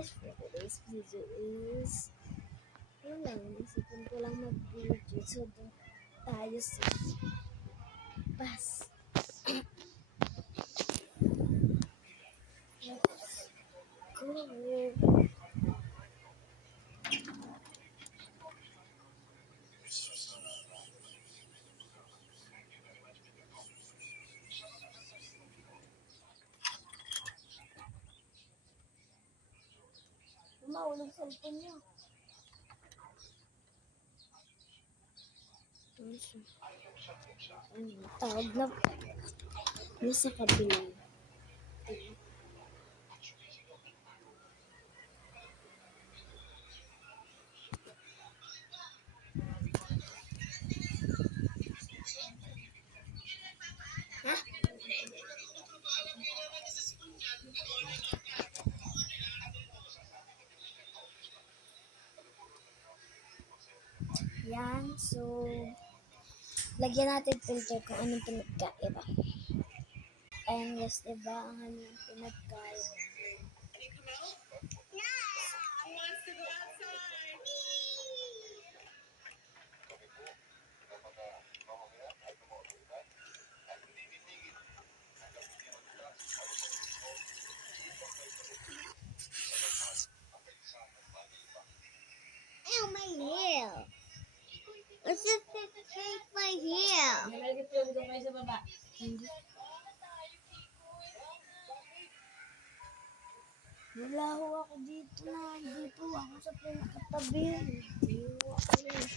guys, for today's video is yun lang, isipin ko lang mag-video so doon tayo sa bus. Let's go. Mahulog cellphone niya. Tawag na nasa kabila. Yan, so lagyan natin filter kung anong pinagkaiba. And yes, diba ang anong pinagkaiba. Ow, my hair! What's this take my hair? Wala ho ako dito na. Dito ako sa pinakatabi. Hindi ho ako yun.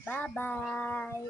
Bye-bye.